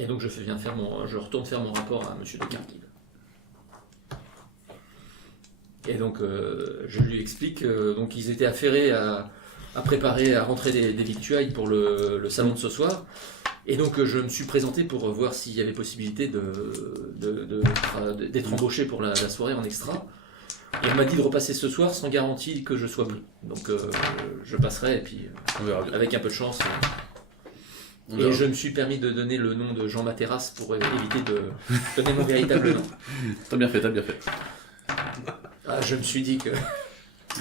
Et donc je retourne faire mon rapport à monsieur de Cargill. Et donc je lui explique donc ils étaient affairés à préparer, à rentrer des victuailles pour le salon de ce soir. Et donc je me suis présenté pour voir s'il y avait possibilité d'être embauché pour la soirée en extra. Et on m'a dit de repasser ce soir sans garantie que je sois pris. Donc je passerai et puis avec un peu de chance. Et je me suis permis de donner le nom de Jean Materas pour éviter de donner mon véritable nom. T'as bien fait. Ah, je me suis dit que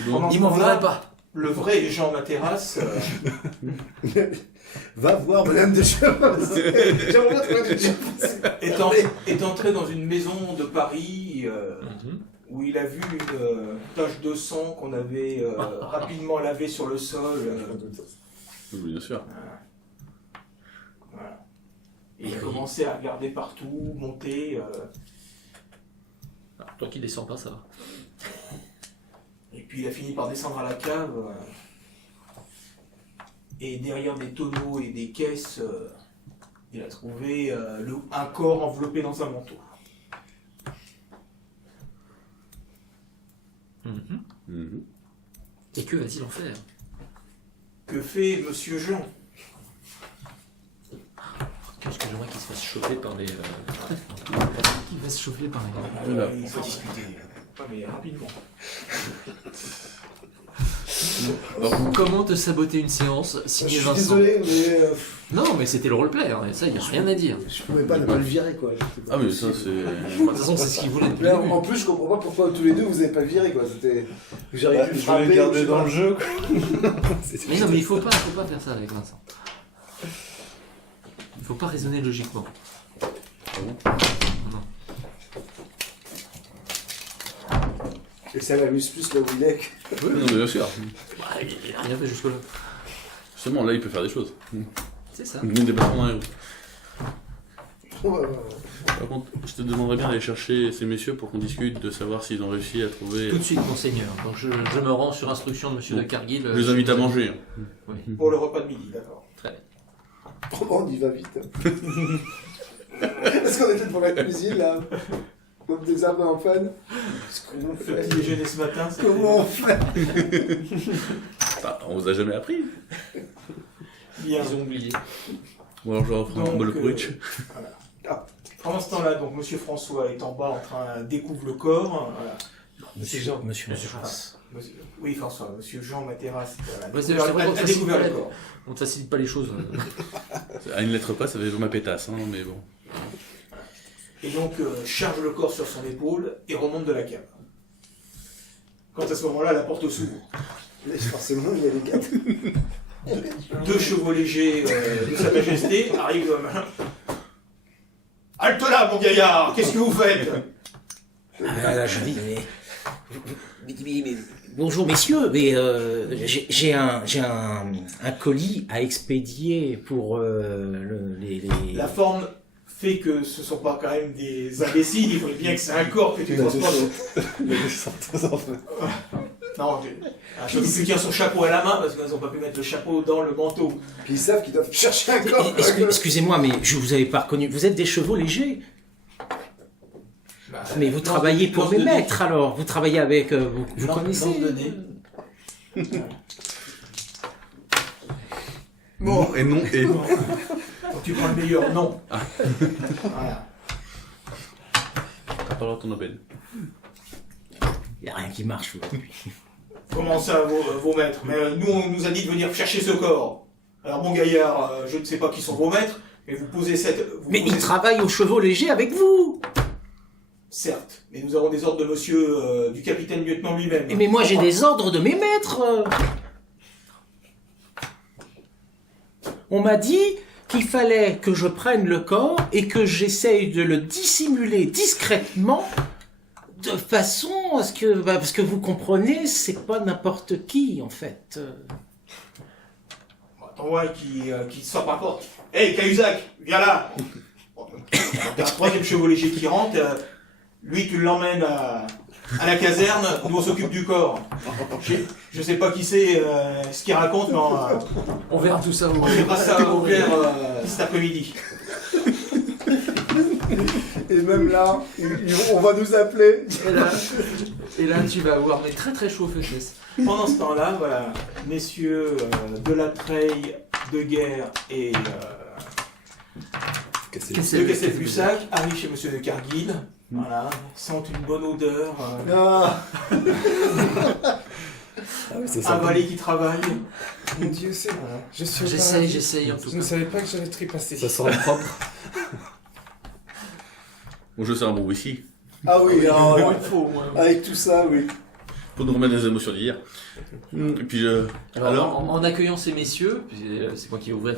il m'en voudrait pas. Le vrai Jean Materas Va voir Madame de Chavannes. est entré dans une maison de Paris où il a vu une tache de sang qu'on avait rapidement lavée sur le sol. Oui, bien sûr. Voilà. Et il a commencé à regarder partout, monter. Tant qu'il descend pas, ça va. Et puis il a fini par descendre à la cave. Et derrière des tonneaux et des caisses, il a trouvé un corps enveloppé dans un manteau. Et que va-t-il en faire? Que fait Monsieur Jean? Qu'est-ce que j'aimerais qu'il se fasse chauffer par les... Qui va se chauffer par les... Il faut discuter. Pas mais rapidement. Comment te saboter une séance Je signé suis Vincent? désolé, mais Non, mais c'était le roleplay, hein, et ça, il n'y a rien à dire. je pouvais pas ne pas le virer, quoi. Ah mais ça c'est... De toute façon, c'est ce qu'il voulait depuis le Là, début. en plus, je comprends pas pourquoi tous les deux vous avez pas viré, quoi. C'était. J'aurais pu le Je frapper. voulais garder je sais dans pas. le jeu, quoi. Mais non, mais il faut pas faire ça avec Vincent. Il faut pas raisonner logiquement. Non. Et ça l'amuse plus là où il est. Oui, non mais bien sûr. Bah, il a rien fait jusque-là. Justement, là il peut faire des choses. C'est ça. Une déplacement dans les roues. Ouais. Par contre, je te demanderais bien d'aller chercher ces messieurs pour qu'on discute de savoir s'ils ont réussi à trouver... Tout de suite, monseigneur. Donc je me rends sur instruction de monsieur de Cargill. Je les invite à manger. Pour le repas de midi, d'accord. Très bien. Oh, on y va vite. Est-ce qu'on était pour la cuisine, là? Comme des arbres en fan? Comment on Le fait? petit déjeuner ce matin, c'était... Comment on fait? Bah, on vous a jamais appris. Bien. Ils ont oublié. Ou alors je leur ferai un Donc, bol de brunch. voilà. Pendant ce temps-là, donc Monsieur François est en bas en train de découvrir le corps. Voilà. Monsieur Jean. Monsieur Materas. Oui, François, Monsieur Jean Materas Ouais, c'est vrai qu'on a découvert le facilite corps. On ne facilite pas les choses. À une lettre pas, ça fait ma pétasse, hein, mais bon. Et donc charge le corps sur son épaule et remonte de la cave. Quand à ce moment-là, la porte s'ouvre. Mais forcément, il y a des gars. 2 chevaux légers de Sa Majesté arrivent. Halte là, mon gaillard, qu'est-ce que vous faites? Là, je dis, mais bonjour messieurs, mais j'ai un colis à expédier pour La forme fait que ce sont pas quand même des imbéciles, il faudrait bien que c'est un corps que tu transportes. Non, surtout qu'il tient son chapeau à la main parce qu'ils n'ont pas pu mettre le chapeau dans le manteau. Puis ils savent qu'ils doivent chercher un corps. Excusez-moi, mais je vous avais pas reconnu. Vous êtes des chevaux légers. Bah, Mais vous travaillez pour mes maîtres alors. Vous travaillez avec. Vous connaissez. Bon, et non, et... Donc tu prends le meilleur nom. Voilà. T'as pas l'air de ton Nobel. Il n'y a rien qui marche aujourd'hui. Comment ça, vos maîtres? Mais nous, on nous a dit de venir chercher ce corps. Alors, mon gaillard, je ne sais pas qui sont vos maîtres, mais vous posez cette... Mais ils travaillent aux chevaux légers avec vous. Certes, mais nous avons des ordres de monsieur, du capitaine lieutenant lui-même. Mais moi j'ai des ordres de mes maîtres. On m'a dit qu'il fallait que je prenne le corps et que j'essaye de le dissimuler discrètement de façon à ce que... parce que vous comprenez, c'est pas n'importe qui en fait. Attends, ouais, qui sort par la porte. Hey, Cahuzac, viens là. T'as un 3e chevau léger qui rentre. Lui, tu l'emmènes à la caserne. Nous, on s'occupe du corps. Je sais pas qui c'est, ce qu'il raconte, mais On verra tout ça. on verra ça au clair cet après-midi. Et même là, on va nous appeler. Et là, tu vas avoir mes très très chaud aux fesses. Pendant ce temps-là, voilà, messieurs de la Treille, de Guerre et de Cassel-Bussac arrivent chez monsieur de Cargill. Voilà, sentent une bonne odeur. Ah, Un valet qui travaille. Mon Dieu, c'est... Je suis au J'essaye paradis. en tout Je ne cas. savais pas que j'allais trépasser. Ça sent propre. Bon, je sais un bon whisky. ah oui, alors, Bon, il faut, moi. avec tout ça, oui. Pour nous remettre des émotions d'hier. Et puis, Alors, en accueillant ces messieurs, puis, c'est moi qui ai ouvert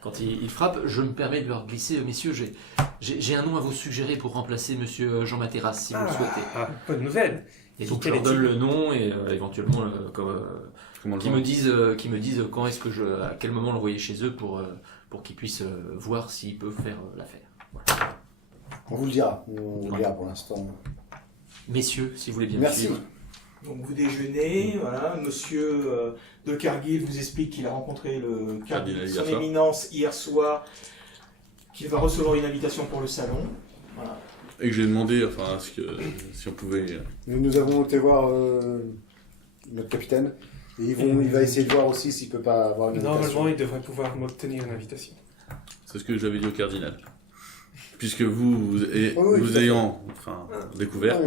quand ils frappent, je me permets de leur glisser, messieurs, j'ai un nom à vous suggérer pour remplacer monsieur Jean Materras, si vous le souhaitez. Bonne nouvelle. Et donc je leur donne le nom et éventuellement comment le qu'ils me disent quand est-ce que à quel moment l'envoyer chez eux pour qu'ils puissent voir s'ils peuvent faire l'affaire. Voilà. On vous le dira. On vous le dira pour l'instant. Messieurs, si vous voulez bien me Merci. suivre. Donc vous déjeunez, voilà, monsieur de Cargill vous explique qu'il a rencontré son éminence hier soir, qu'il va recevoir une invitation pour le salon. Voilà. Et que j'ai demandé, enfin, si on pouvait... Nous avons été voir notre capitaine. Et il va essayer de voir aussi s'il peut pas avoir une invitation. Normalement, il devrait pouvoir m'obtenir une invitation. C'est ce que j'avais dit au cardinal. Puisque vous oui, ayant découvert,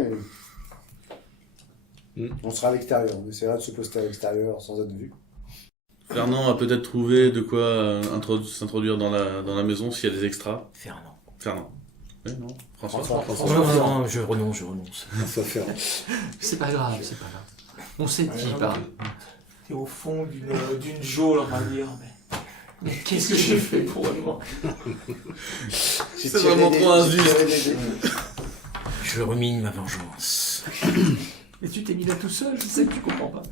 on sera à l'extérieur. On essaiera de se poster à l'extérieur sans être vu. Fernand a peut-être trouvé de quoi s'introduire dans la maison s'il y a des extras. Fernand. Oui, non François. Non, je renonce. Ça fait. C'est pas grave. On sait qui parle. T'es au fond d'une geôle, on va dire. Mais qu'est-ce que j'ai fait pour moi? C'est vraiment trop injuste. Je rumine ma vengeance. Et tu t'es mis là tout seul, je sais que tu comprends pas.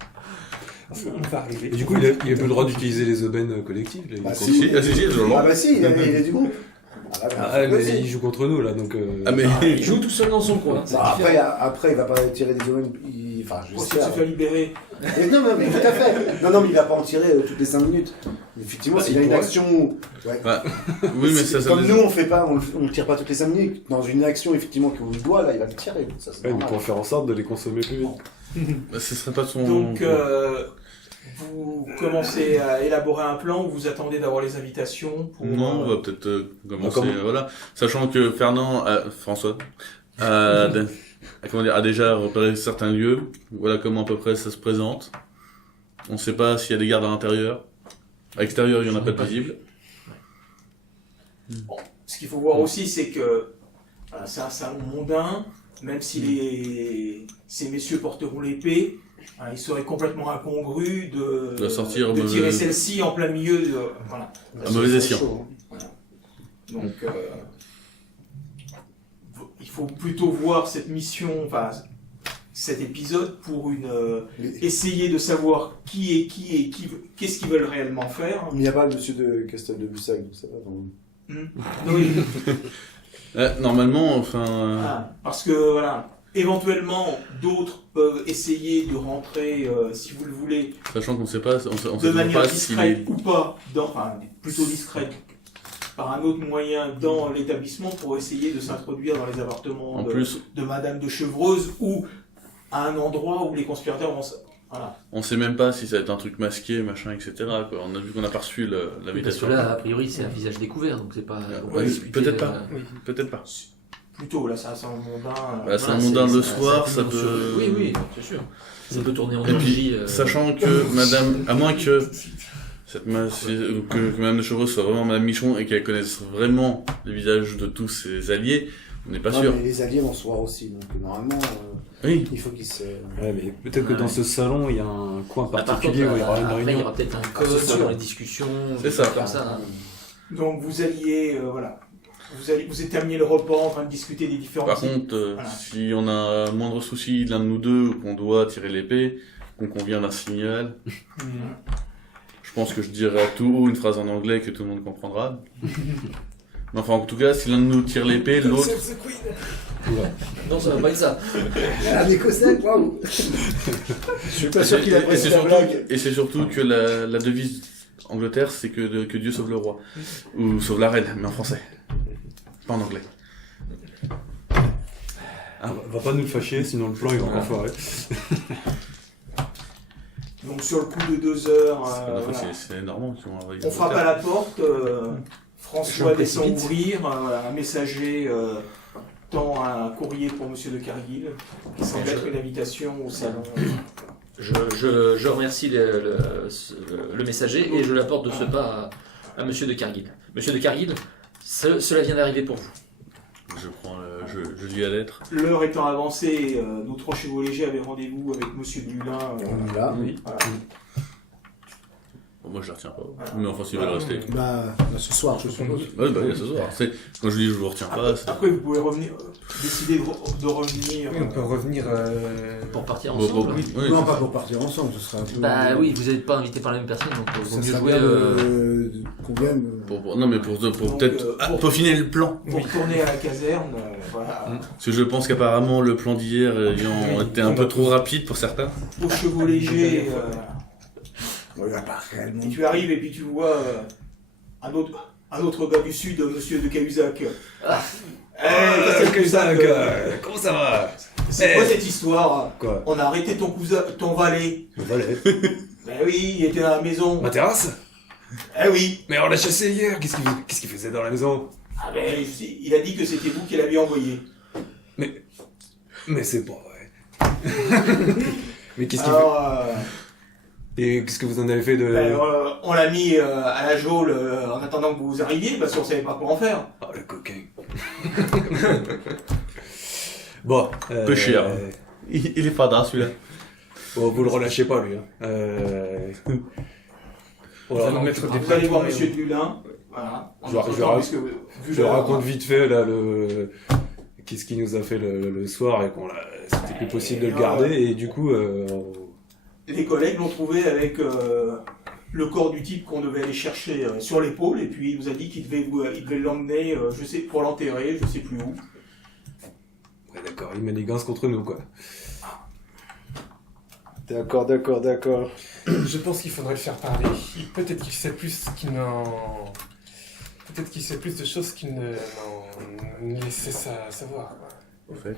Il va arriver. Et du coup, il a plus le droit d'utiliser les aubaines collectives. Là, Bah, il si. Ah bah si, il est du groupe. mais il joue contre nous là, donc. Il joue tout seul dans son coin. c'est Bah, différent. après, il va pas tirer des domaines. Enfin, Pour essayer de se j'espère. faire libérer. Non, mais tout à fait. Non, mais il va pas en tirer toutes les 5 minutes. Effectivement, Bah, s'il il a une pourrait. action. Ouais. Oui, mais ça Comme me- nous, on fait pas, on le tire pas toutes les 5 minutes. Dans une action, effectivement, qu'on lui doit, là, il va le tirer. Ça, c'est Ouais, mais normal. pour faire en sorte de les consommer plus vite. ce serait pas son... Donc vous commencez à élaborer un plan où vous attendez d'avoir les invitations pour... Non, on va peut-être commencer, comment voilà. Sachant que François, a déjà repéré certains lieux, voilà comment à peu près ça se présente. On ne sait pas s'il y a des gardes à l'intérieur. À l'extérieur, il n'y en a pas de visible. Ce qu'il faut voir aussi, c'est que c'est un salon mondain, même si ces messieurs porteront l'épée, il serait complètement incongru De sortir de tirer mauvais- celle-ci en plein milieu de... Voilà. Un mauvais C'est escient. chaud, hein. Donc, il faut plutôt voir cette mission, enfin, cet épisode pour essayer de savoir qui est qui et qu'est-ce qu'ils veulent réellement faire. Il n'y a pas le monsieur de Castel de Bussac, donc ça va. Donc... Oui. Normalement, enfin... Parce que, voilà, éventuellement, d'autres peuvent essayer de rentrer, si vous le voulez, Sachant qu'on ne sait pas, on sait de toujours manière pas s'il discrète est... ou pas, plutôt discrète, par un autre moyen dans l'établissement pour essayer de s'introduire dans les appartements En plus, de Madame de Chevreuse ou à un endroit où les conspirateurs vont... Voilà. on sait même pas si ça va être un truc masqué, machin, etc. Quoi. On a vu qu'on a pas reçu Parce l'invitation. que là, a priori, c'est un visage découvert, donc c'est pas. on va Oui, discuter, peut-être pas. Oui. Peut-être pas. Plutôt, là, c'est un salon mondain. Bah, c'est un Voilà, mondain le ça soir, ça tourne sur- peut... Oui, c'est sûr. Ça peut tourner en Et puis, orgie. sachant que madame, à moins que que madame de Chevreuse soit vraiment madame Michon et qu'elle connaisse vraiment les visages de tous ses alliés, on n'est pas Non, sûr. mais les alliés vont se voir aussi, donc normalement, Oui. il faut qu'ils se... Ouais, mais peut-être que Ouais. dans ce salon, il y a un coin Par contre, particulier où il y aura une après, il y réunion. aura peut-être un code c'est sûr. dans les discussions. C'est des ça. choses comme ça. hein. Donc vous alliez, voilà. Vous avez terminé le repas en train de discuter des différents Par types. contre, Voilà. si on a un moindre souci l'un de nous deux, ou qu'on doit tirer l'épée, qu'on convient d'un signal, je pense que je dirai à tout haut une phrase en anglais que tout le monde comprendra. Mais enfin, en tout cas, si l'un de nous tire l'épée, l'autre... Non, ça va pas être ça. Ah, les Cossacks, waouh. Je suis pas sûr qu'il Et apprécie c'est la blague. et c'est surtout que la devise Angleterre, c'est que Dieu sauve le roi. Ou sauve la reine, mais en français. pas en anglais. Ah, va pas nous le fâcher, sinon le plan il va encore foirer. Donc sur le coup de 2 heures, La fois, voilà. c'est les Normands qui ont envoyé. On frappe à la porte. François Je descend précipite. ouvrir. Un messager tend un courrier pour Monsieur de Cargill, qui semble être une invitation au salon. Je remercie le messager et je l'apporte de ce pas à Monsieur de Cargill. Monsieur de Cargill, cela vient d'arriver pour vous. Je lis la lettre. L'heure étant avancée, nos 3 chevaux légers avaient rendez-vous avec Monsieur Dulin. On est là. Voilà. Bon, moi je la retiens pas. Mais enfin, s'il veut le rester. Bah, ce soir, je suppose. Ouais, bah, ce soir. Quand je dis je vous retiens pas, c'est. Après, vous pouvez revenir, décider de revenir. Oui, on peut revenir. Pour partir Bon, ensemble. oui, Non, pas pour partir ensemble, ce sera un peu... Bah oui, vous n'êtes pas invité par la même personne, donc il vaut Ça mieux serait jouer. bien qu'on vienne... Non, mais pour Donc, peut-être pour- peaufiner le plan. Pour retourner à la caserne, voilà. Parce que je pense qu'apparemment le plan d'hier ayant été un peu trop rapide pour certains. Aux chevaux légers, Ouais, pas réellement. et tu arrives et puis tu vois un autre gars du sud, Monsieur de Cahuzac. Hey, Cahuzac, Comment ça va? c'est quoi cette histoire? Quoi? On a arrêté ton valet. Le valet. Ben oui, il était dans la maison. Ma terrasse? Eh oui. Mais on l'a chassé hier, qu'est-ce qu'il faisait dans la maison? Ah ben, il a dit que c'était vous qui l'aviez envoyé. Mais c'est pas vrai. Mais qu'est-ce qu'il fait? Alors, Et qu'est-ce que vous en avez fait de... on l'a mis à la geôle en attendant que vous arriviez parce qu'on savait pas quoi en faire. Oh, le coquin. Bon. Peu cher. Il est fada celui-là. Bon, vous le relâchez pas, lui. Hein. On va nous mettre des Vous allez voir bâtons, Monsieur Dulin. Voilà. Je le raconte vite fait, là, qu'est-ce qu'il nous a fait le soir et c'était plus possible de le garder. Et du coup, Les collègues l'ont trouvé avec le corps du type qu'on devait aller chercher sur l'épaule et puis il nous a dit qu'il devait l'emmener, je sais, pour l'enterrer, je sais plus où. ouais, d'accord, il manigance contre nous, quoi. D'accord. Je pense qu'il faudrait le faire parler. Peut-être qu'il sait plus qu'il n'en... Peut-être qu'il sait plus de choses qu'il ne laissait savoir. Au fait,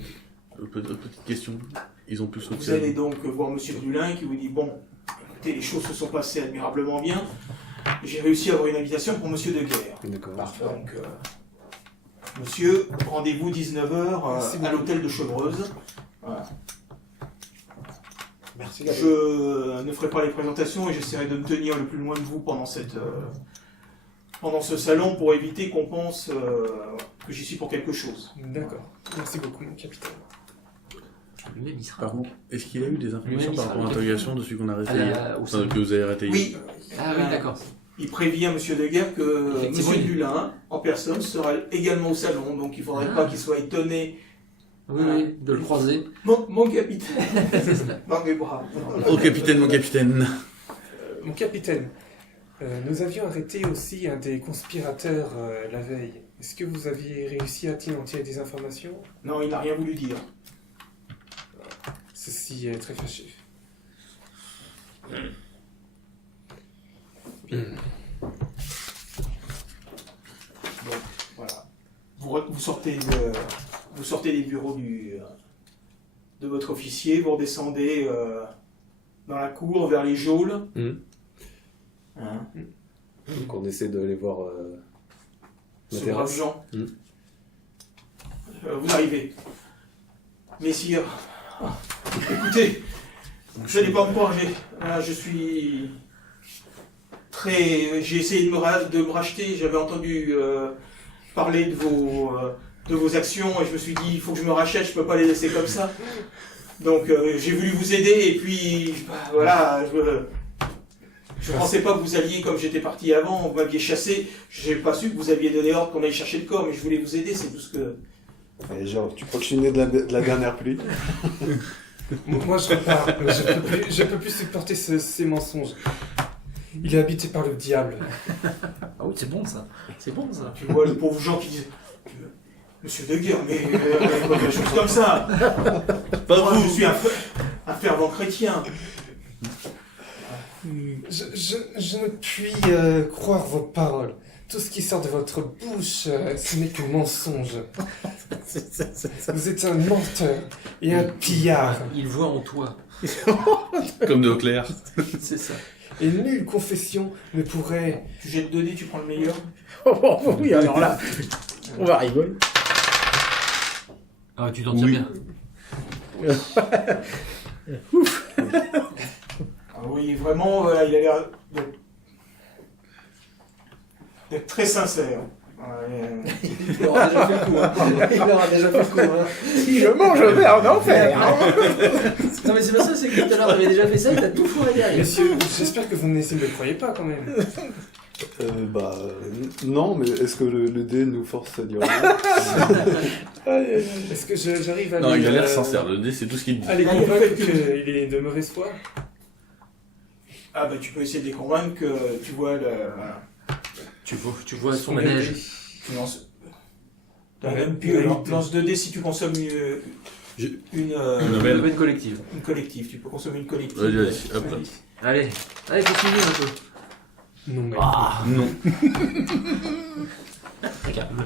petite question. Ils ont pu sauter. Vous allez donc voir Monsieur Dulin qui vous dit bon, écoutez, les choses se sont passées admirablement bien. J'ai réussi à avoir une invitation pour Monsieur de Guerre. D'accord. Donc, monsieur, rendez-vous 19h Merci à beaucoup. l'hôtel de Chevreuse. Voilà. Merci. Je ne ferai pas les présentations et j'essaierai de me tenir le plus loin de vous pendant ce salon pour éviter qu'on pense que j'y suis pour quelque chose. D'accord. Merci beaucoup, mon capitaine. Lui-même, il sera. Par contre, est-ce qu'il a eu des informations Lui-même, par il rapport à sera l'interrogation de celui qu'on a arrêté À la- hier au Enfin, salon. que vous avez arrêté hier. Oui, Ah oui, d'accord. il prévient Monsieur de Guerre que Effectivement, Monsieur il- Dulin, en personne, sera également au salon, donc il ne faudrait Ah. pas qu'il soit étonné. Oui, de le croiser. Mon capitaine. Non mais bravo. Oh capitaine, mon capitaine. Mon capitaine, nous avions arrêté aussi un des conspirateurs la veille. Est-ce que vous aviez réussi à en tirer des informations? Non, il n'a rien voulu dire. Ceci est très fâché. Bon, voilà. Vous sortez des bureaux de votre officier, vous redescendez dans la cour vers les geôles. Mhm. Hein, Donc on essaie d'aller voir la ce brave terrasse. Jean. Mhm. Vous arrivez. Messire, écoutez, je n'ai pas me croire, je suis très... J'ai essayé de me racheter, j'avais entendu parler de vos actions et je me suis dit, il faut que je me rachète, je peux pas les laisser comme ça. Donc j'ai voulu vous aider et puis, voilà, je pensais pas que vous alliez comme j'étais parti avant, vous m'aviez chassé, j'ai pas su que vous aviez donné ordre qu'on aille chercher le corps, mais je voulais vous aider, c'est tout ce que... Et genre, tu crois que je suis né de la dernière pluie? Moi, je repars. Je peux plus supporter ces mensonges. Il est habité par le diable. Ah oui, c'est bon ça. C'est bon ça. Tu vois le pauvre Jean qui disait Monsieur de Guerre, mais pas des choses comme ça. Moi, je suis un fervent chrétien. Je ne puis croire vos paroles. tout ce qui sort de votre bouche, ce n'est que mensonge. Vous êtes un menteur et un pillard. Il voit en toi. Comme de Auclair. C'est ça. Et nulle confession ne pourrait... Tu jettes 2 dés, tu prends le meilleur. Oh, oui, alors là, on va rigoler. Ah, tu t'en tires bien. Ah oui, vraiment, il a l'air d'être très sincère. Ouais. Il aura déjà fait le coup, hein. Il aura déjà fait le coup, hein. Si je mange, je vais en enfer. Non, mais c'est pas ça, c'est que tout à l'heure, t'avais déjà fait ça et t'as tout foiré derrière. Messieurs, j'espère que vous ne me le croyez pas quand même. Non, mais est-ce que le dé nous force à dire Est-ce que j'arrive à... Non, il a l'air euh, sincère. Le dé, c'est tout ce qu'il dit. à les convaincre qu'il est de mauvaise foi? Ah bah tu peux essayer de les convaincre que tu vois le... Tu vois son manège. Tu lances... T'as Ouais, même pu lance 2 dés si tu consommes une Une collective. une collective. Tu peux consommer une collective. Vas-y, hop là. Allez, continue un peu. Non, mais... Non.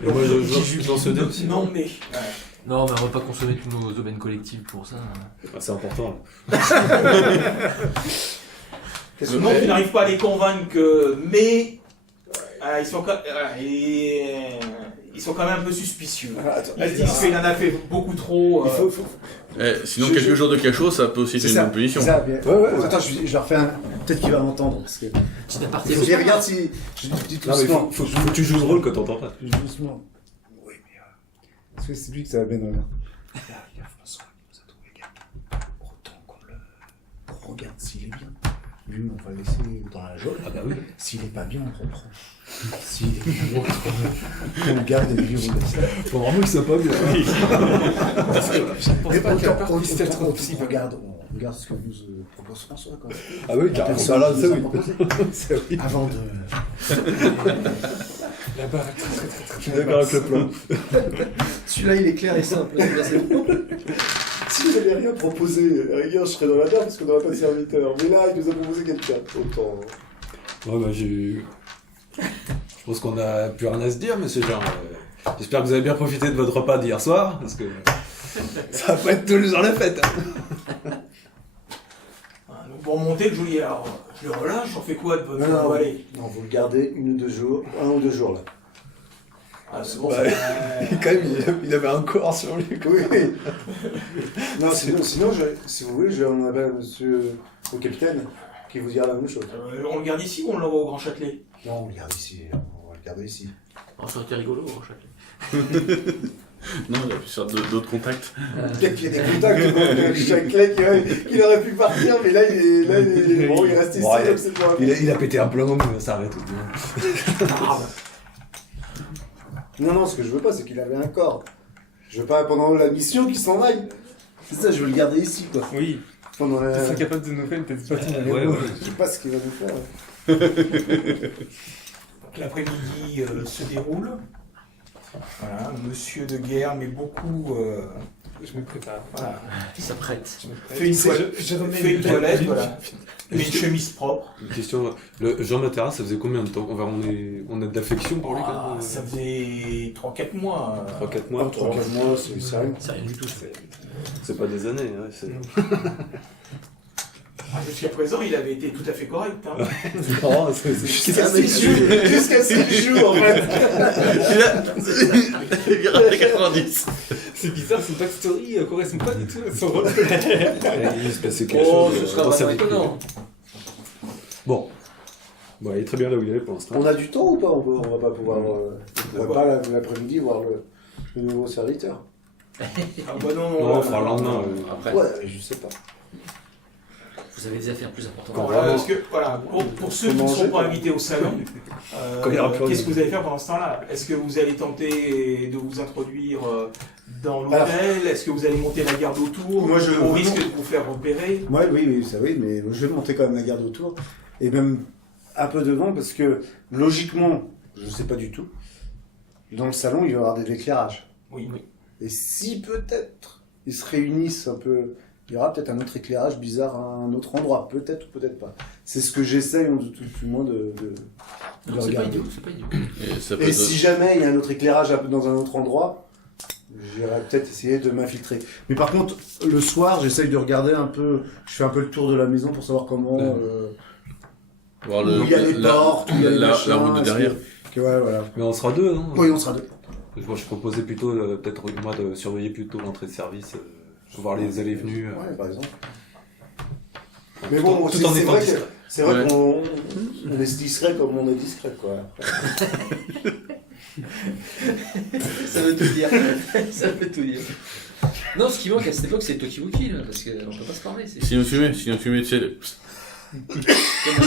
Et moi, je lance le dé aussi. Non mais... Non, mais on va pas consommer tous nos aubaines collectives pour ça. Ah, c'est important. Non, tu n'arrives pas à les convaincre que... Mais... ils sont quand même un peu suspicieux. Ils se disent qu'il en a fait beaucoup trop. Sinon, quelques jours de cachot, ça peut aussi être une bonne punition. C'est ça, bien. Ouais. Attends, je leur fais un... Peut-être qu'il va m'entendre. Parce que... Petit aparté. Faut que je les regarde si... Je dis tout Non, mais doucement. faut que tu joues ce rôle quand t'entends pas. Je dis doucement. Oui, mais... Parce que c'est lui que ça va bien dans l'air. Il y a François qui nous a trouvé quelqu'un. Autant qu'on regarde s'il est bien. Lui, on va le laisser dans la geôle. Ah bah oui. S'il est pas bien, on reprend. S'il est bien, on le garde et lui, on le laisse. Faut vraiment qu'il soit pas bien. Mais pas qu'il y a peur on qu'il se fasse trop petit. regarde ce que nous propose François. Quand même. Ah oui, carrément. Personne Là, nous ça a oui. proposé. Ça oui. Avant de... La barre est très Je suis d'accord avec le plan. Celui-là, il est clair et simple. Si j'avais rien proposé, à la rigueur, je serais dans la merde parce qu'on n'aurait pas de serviteur. Mais là, il nous a proposé quelqu'un. Autant... Ouais, bah j'ai... Je pense qu'on a plus rien à se dire, monsieur Jean. J'espère que vous avez bien profité de votre repas d'hier soir, parce que... Ça va pas être tous les jours la fête. Donc pour monter, je dis alors, je le relâche, on fait quoi de votre Non, allez. non, vous le gardez 1 ou 2 jours, 1 ou 2 jours là. Ah, c'est bon, Ouais. ça. Quand même, il avait un corps sur lui. Oui. Non, sinon si vous voulez, je vais en appelle monsieur au capitaine qui vous dira la même chose. On le garde ici ou on l'envoie au Grand Châtelet? Non, on le garde ici. On va le garder ici. Oh, ça aurait été rigolo, chacun. Non, il a pu faire d'autres contacts. Peut-être qu'il y a des contacts chaque clé qu'il aurait pu partir, mais là il est bon, il reste ici. Bon, comme c'est pour Il a pété un plomb, mais ça arrête. Non, ce que je veux pas, c'est qu'il avait un corps. Je veux pas pendant la mission qu'il s'en aille. C'est ça, je veux le garder ici, quoi. Oui. Pendant la... Tu serais capable de nous faire une petite partie. Ouais. Je sais pas ce qu'il va nous faire. Donc l'après-midi se déroule. Voilà, monsieur de guerre, mais beaucoup. Je me prépare. Voilà. Il s'apprête. Fait une toilette, Je remets fait une toilette, voilà. Mais une chemise propre. Une question, le Jean Matera, ça faisait combien de temps? On a de l'affection pour lui quand Ah, même. ça faisait 3-4 mois. 3-4 mois. 3-4 mois, c'est rien. C'est rien du tout. C'est pas des années. Hein, c'est... Jusqu'à présent, il avait été tout à fait correct. Hein. Non, c'est Jusqu'à 6 jours, jusqu'à 6 jours en fait. Il vient des 90. C'est bizarre, son backstory correspond pas du tout à son rôle. Il se passait quelque Oh, chose ce sera dans sa vraiment vie. étonnant. Bon. Bon, il est très bien là où il est pour l'instant. On a du temps ou pas? On va pas pouvoir. On va pas l'après-midi voir le nouveau serviteur. Ah bah non, Non, on fera le lendemain. Après, Ouais, je sais pas. vous avez des affaires plus importantes. parce que, voilà, pour ceux qui ne seront pas invités au salon, Quand il y aura plus qu'est-ce que rien. vous allez faire pendant ce temps-là? Est-ce que vous allez tenter de vous introduire dans l'hôtel? Est-ce que vous allez monter la garde autour? Moi, au risque de vous faire repérer? Ouais, oui, ça oui, mais je vais monter quand même la garde autour. Et même un peu devant, parce que logiquement, je sais pas du tout, dans le salon, il va y avoir de l'éclairage. Oui. Et si peut-être ils se réunissent un peu, il y aura peut-être un autre éclairage bizarre à un autre endroit, peut-être ou peut-être pas. C'est ce que j'essaye, du moins, de Non, c'est pas regarder. idiot, c'est pas idiot. Et ça peut Et être- si jamais il y a un autre éclairage dans un autre endroit, j'irai peut-être essayer de m'infiltrer. Mais par contre, le soir, j'essaye de regarder un peu, je fais un peu le tour de la maison pour savoir comment, voir où il y a les portes, où il y a les machins. la route de est-ce derrière. ouais, voilà. Mais on sera deux, non? Oui, on sera deux. Moi, je proposais plutôt, peut-être, moi, de surveiller plutôt l'entrée de service, voir les allées et venues. Ouais, par exemple. Mais bon, tout en c'est étant vrai discret. c'est vrai Ouais. qu'on on est discret comme on est discret, quoi. Ça veut tout dire. Ça veut tout dire. Non, ce qui manque à cette époque, c'est le Tokiwoki, là, parce qu'on peut pas se parler. C'est... Si on fumait, tu sais,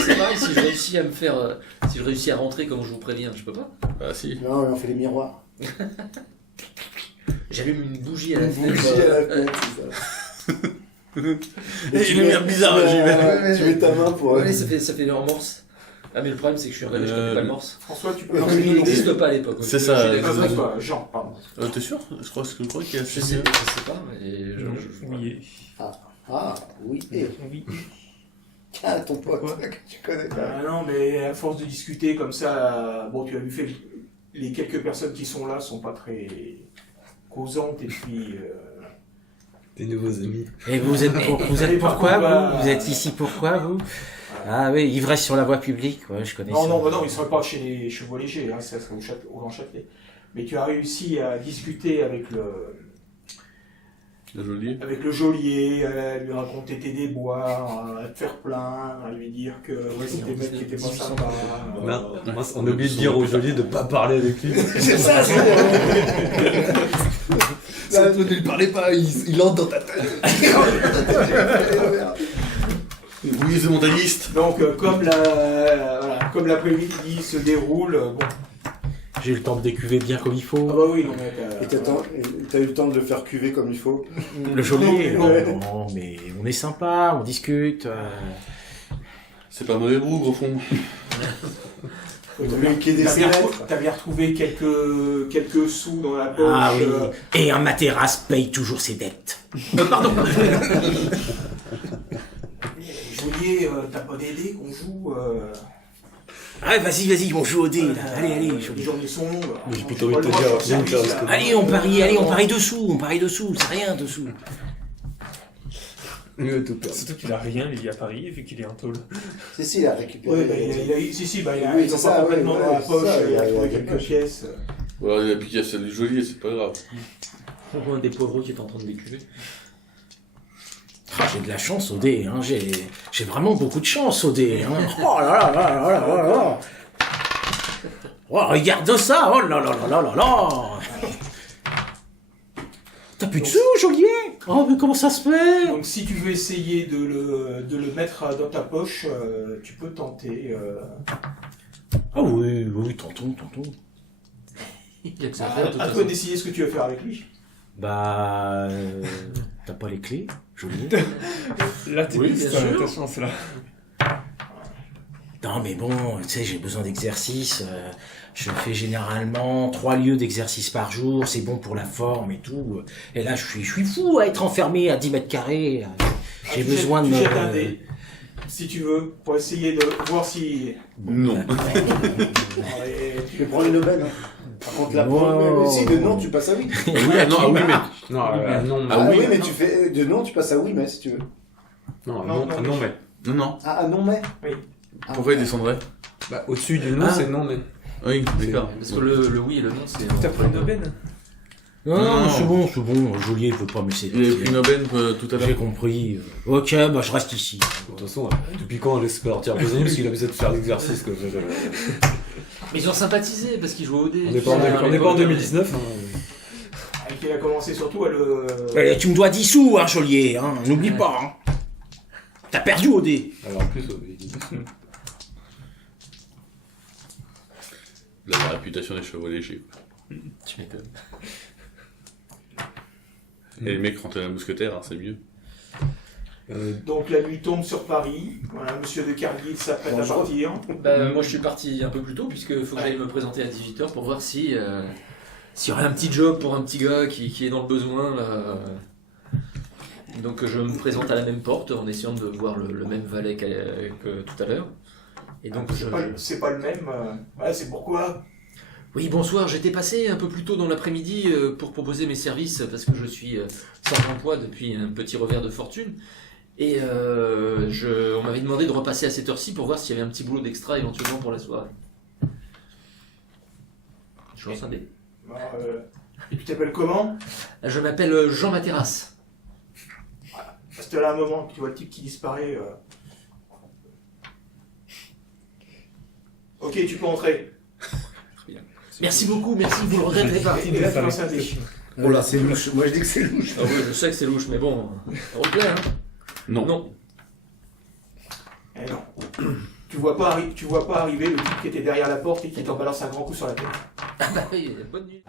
C'est pareil, si je réussis à me faire. Si je réussis à rentrer comme je vous préviens, je peux pas. bah si. Non, mais on fait les miroirs. J'allume une bougie à la Une fenêtre. bougie à la fenêtre, c'est ça. Et une lumière bizarre, j'y vais. Tu mets ta main pour... Ouais, ça fait le morse. Ah, mais le problème, c'est que je suis rebelle, je connais pas le morse. François, tu peux Non, Il n'existe pas à l'époque. C'est Je ça, suis d'accord. François, Jean, pardon. T'es sûr? Je crois qu'il y a Je sais pas, mais Oui. Ah, oui. Oui. Ah, ton pote, que tu connais pas. Ah non, mais à force de discuter comme ça, bon, tu as vu, les quelques personnes qui sont là sont pas très causantes et puis. Tes nouveaux amis. Et vous êtes pourquoi, vous êtes ici pourquoi, vous? Ah oui, ivresse sur la voie publique, ouais, je connais ça. Non, ils ne seraient pas chez les chevaux légers, hein, ça serait au Grand Châtelet. Mais tu as réussi à discuter avec Le geôlier. le geôlier, à lui raconter tes déboires, à te faire plaindre, à lui dire que ouais, c'était mec qui était pas sympa. Mince, on a oublié de dire au geôlier de pas parler avec lui. C'est ça, c'est Là, ne lui parlez pas, il entre dans ta tête. Oui, c'est montagniste. Donc, comme l'après-midi se déroule, bon. J'ai eu le temps de décuver bien comme il Ah faut. bah oui, non, mec. Et t'as eu le temps de le faire cuver comme il faut. Le geôlier, Ouais. non, mais on est sympa, on discute. C'est pas mauvais bougre au fond. Le quai des Célettes. T'avais retrouvé quelques sous dans la poche. Ah oui. Et un Materasse paye toujours ses dettes. Pardon. Geôlier, t'as pas d'aider qu'on joue Ah, vas-y, on joue au dé, là. Allez, Les geôlier. journées sont longues. J'ai plutôt envie de te dire, viens, Charles, que- Allez, on parie dessous, c'est rien dessous. Il va tout perdre. Surtout qu'il a rien, lui, à Paris, vu qu'il est en tôle. Si, il a récupéré. Ouais, bah, il a Oui, ils ont c'est pas ça, complètement ouais, dans la c'est poche, ça, il a il y a trouvé quelque quelques pièces. Voilà, il a piqué à celle du geôlier, c'est pas grave. on voit un des pauvres qui est en train de décuver. Ah, j'ai de la chance au dé, hein. J'ai vraiment beaucoup de chance au dé, hein. Oh là là là là là là là. Oh, regarde ça, oh là là là là là là. T'as plus de sous, geôlier? Oh, mais comment ça se fait? Donc si tu veux essayer de le mettre dans ta poche, tu peux tenter. Ah oui, tantôt. Il y a que ça à faire, de toute À toi façon. de décider ce que tu veux faire avec lui. Bah... T'as pas les clés, geôlier? Là, t'es Oui, plus bien sûr. ta chance, là. Non, mais bon, tu sais, j'ai besoin d'exercice. Je fais généralement 3 lieux d'exercice par jour. C'est bon pour la forme et tout. Et là, je suis fou à être enfermé à 10 mètres carrés. J'ai besoin de Tu me... jettes un dé, si tu veux, pour essayer de voir si. Non. Tu peux prendre une aubaine. Hein. Par contre, la Wow. si, de non, tu passes à oui. Oui, non, ah oui, mais. Non, non, Ah, oui. oui, mais tu fais de non, tu passes à oui, mais si tu veux. non, Non, non, non, non, mais. Non. Ah, non, mais. Oui. Ah, Pourquoi il descendrait? Bah, au-dessus du non, Ah. c'est non, mais. Oui, d'accord. Parce que le oui et le non, c'est. T'as pris une aubaine? Non, c'est bon, geôlier veut pas me laisser. Il avait pris une aubaine tout à J'ai l'heure. compris. Ok, bah je reste ici. De toute façon, depuis quand laisse partir prisonnier parce qu'il a besoin de faire l'exercice, quoi. Mais ils ont sympathisé parce qu'ils jouaient au dé. On n'est pas, on est pas en 2019. Hein. Et qu'il a commencé surtout à le. Tu me dois 10 sous, hein, geôlier, hein. N'oublie pas, hein. T'as perdu au dé. Alors en plus, Il a la réputation des chevaux légers. Tu m'étonnes. Et les mecs rentrent à la mousquetaire, hein, c'est mieux. Donc la nuit tombe sur Paris. Voilà, monsieur de Cargill s'apprête à partir. Bah, moi je suis parti un peu plus tôt puisque faut que j'aille me présenter à 18h pour voir si s'il y aurait un petit job pour un petit gars qui est dans le besoin. Donc je me présente à la même porte en essayant de voir le même valet que tout à l'heure. Et donc, C'est pas le même. Ouais, c'est pourquoi. Oui, bonsoir, j'étais passé un peu plus tôt dans l'après-midi pour proposer mes services parce que je suis sans emploi depuis un petit revers de fortune. Et on m'avait demandé de repasser à cette heure-ci pour voir s'il y avait un petit boulot d'extra éventuellement pour la soirée. Je lance un dé. Et tu t'appelles comment? Je m'appelle Jean Materrasse. Reste là un moment, tu vois le type qui disparaît. Ok, tu peux entrer. Merci beaucoup, merci, vous le regretterez pas. Et là, tu lances un dé. Oh là, c'est louche. Moi, je dis que c'est louche. Ah oui, je sais que c'est louche, mais bon, roleplay, hein. Non. Non. Eh non. Tu vois pas arriver le type qui était derrière la porte et qui t'en balance un grand coup sur la tête. Ah bah oui, bonne nuit.